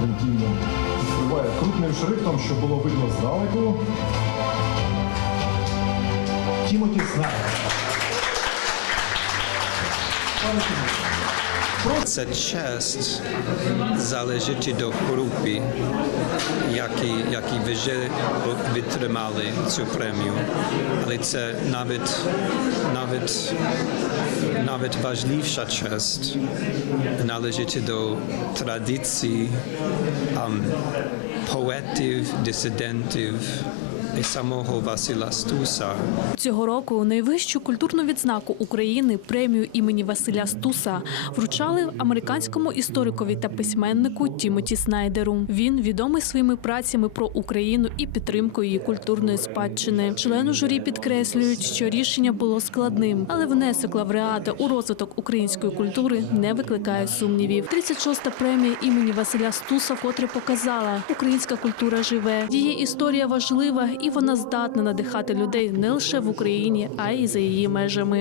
Тремтінням відкриває крупним шрифтом, щоб було видно здалеку. Тімоті. Пане Тімоті, Це честь залежить до групи, jaki, jaki wyżej wytrzymali tę premię. Ale to nawet, nawet, nawet ważniejsza część należycie do tradycji um, poetów, dysydentów, і самого Василя Стуса. Цього року найвищу культурну відзнаку України премію імені Василя Стуса вручали американському історикові та письменнику Тімоті Снайдеру. Він відомий своїми працями про Україну і підтримкою її культурної спадщини. Члени журі підкреслюють, що рішення було складним, але внесок лауреата у розвиток української культури не викликає сумнівів. 36-та премія імені Василя Стуса вкотре показала, українська культура живе. Її історія важлива і вона здатна надихати людей не лише в Україні, а й за її межами.